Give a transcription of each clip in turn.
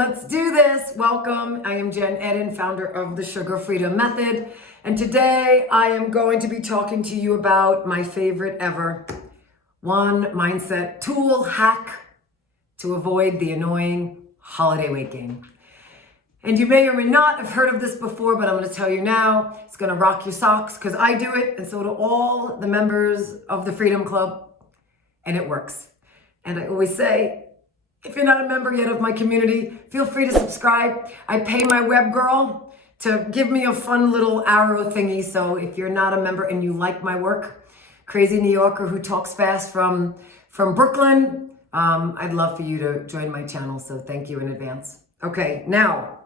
let's do this. Welcome. I am Jen Eden, founder of the Sugar Freedom Method. And today I am going to be talking to you about my favorite ever one mindset tool hack to avoid the annoying holiday weight gain. And you may or may not have heard of this before, but I'm going to tell you now, it's going to rock your socks because I do it and so do all the members of the Freedom Club, and it works. And I always say, if you're not a member yet of my community, feel free to subscribe. I pay my web girl to give me a fun little arrow thingy. So if you're not a member and you like my work, crazy New Yorker who talks fast from Brooklyn, I'd love for you to join my channel. So thank you in advance. Okay, now,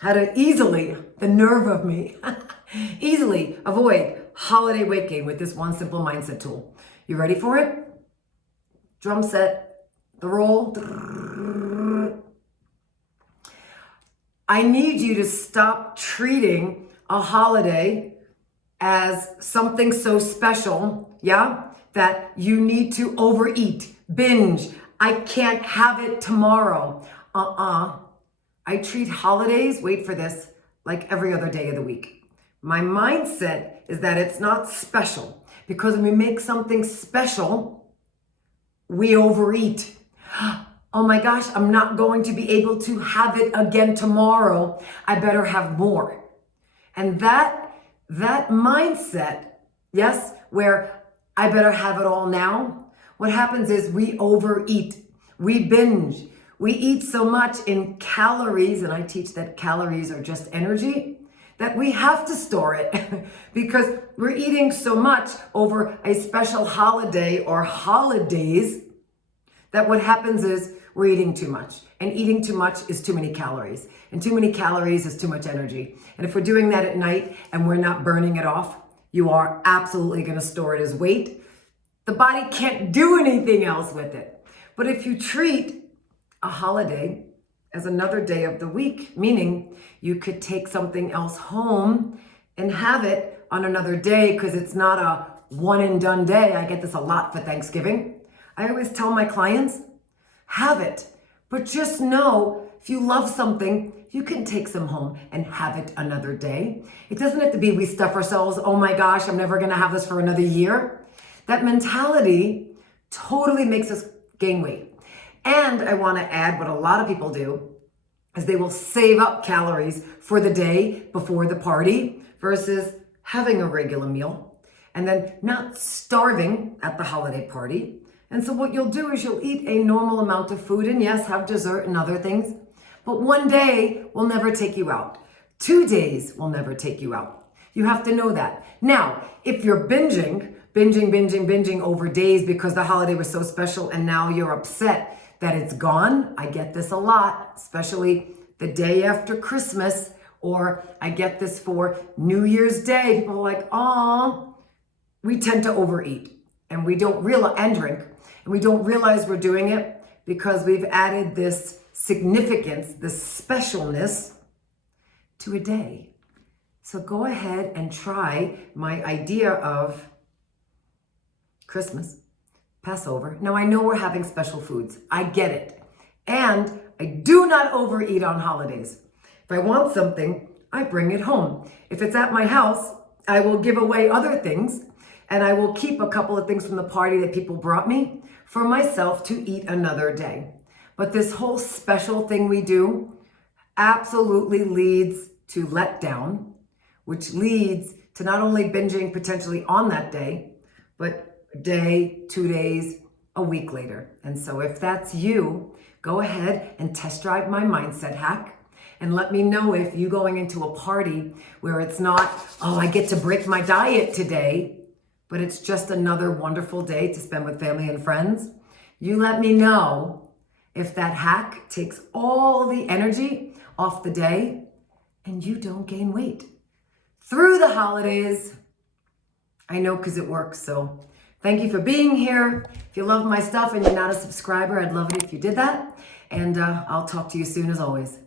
how to easily, the nerve of me, easily avoid holiday weight gain with this one simple mindset tool. You ready for it? Drum set, the roll. I need you to stop treating a holiday as something so special, that you need to overeat, binge. I can't have it tomorrow. I treat holidays, wait for this, like every other day of the week. My mindset is that it's not special because when we make something special, we overeat. Oh my gosh, I'm not going to be able to have it again tomorrow. I better have more. And that mindset, yes, where I better have it all now, what happens is we overeat, we binge. We eat so much in calories, and I teach that calories are just energy, that we have to store it because we're eating so much over a special holiday or holidays that what happens is we're eating too much. And eating too much is too many calories. And too many calories is too much energy. And if we're doing that at night and we're not burning it off, you are absolutely going to store it as weight. The body can't do anything else with it. But if you treat a holiday as another day of the week, meaning you could take something else home and have it on another day because it's not a one and done day. I get this a lot for Thanksgiving. I always tell my clients, have it, but just know if you love something, you can take some home and have it another day. It doesn't have to be we stuff ourselves, oh my gosh, I'm never gonna have this for another year. That mentality totally makes us gain weight. And I want to add what a lot of people do is they will save up calories for the day before the party versus having a regular meal and then not starving at the holiday party. And so what you'll do is you'll eat a normal amount of food and yes, have dessert and other things, but one day will never take you out. 2 days will never take you out. You have to know that. Now, if you're binging over days because the holiday was so special and now you're upset that it's gone. I get this a lot, especially the day after Christmas, or I get this for New Year's Day. People are like, oh, we tend to overeat and we don't realize, and drink, and we don't realize we're doing it because we've added this significance, this specialness to a day. So go ahead and try my idea of Christmas, Passover. Now I know we're having special foods. I get it. And I do not overeat on holidays. If I want something, I bring it home. If it's at my house, I will give away other things and I will keep a couple of things from the party that people brought me for myself to eat another day. But this whole special thing we do absolutely leads to letdown, which leads to not only binging potentially on that day, but a day, 2 days, a week later. And so if that's you, go ahead and test drive my mindset hack and let me know if you going into a party where it's not, oh, I get to break my diet today, but it's just another wonderful day to spend with family and friends. You let me know if that hack takes all the energy off the day and you don't gain weight through the holidays. I know because it works. So thank you for being here. If you love my stuff and you're not a subscriber, I'd love it if you did that. And I'll talk to you soon as always.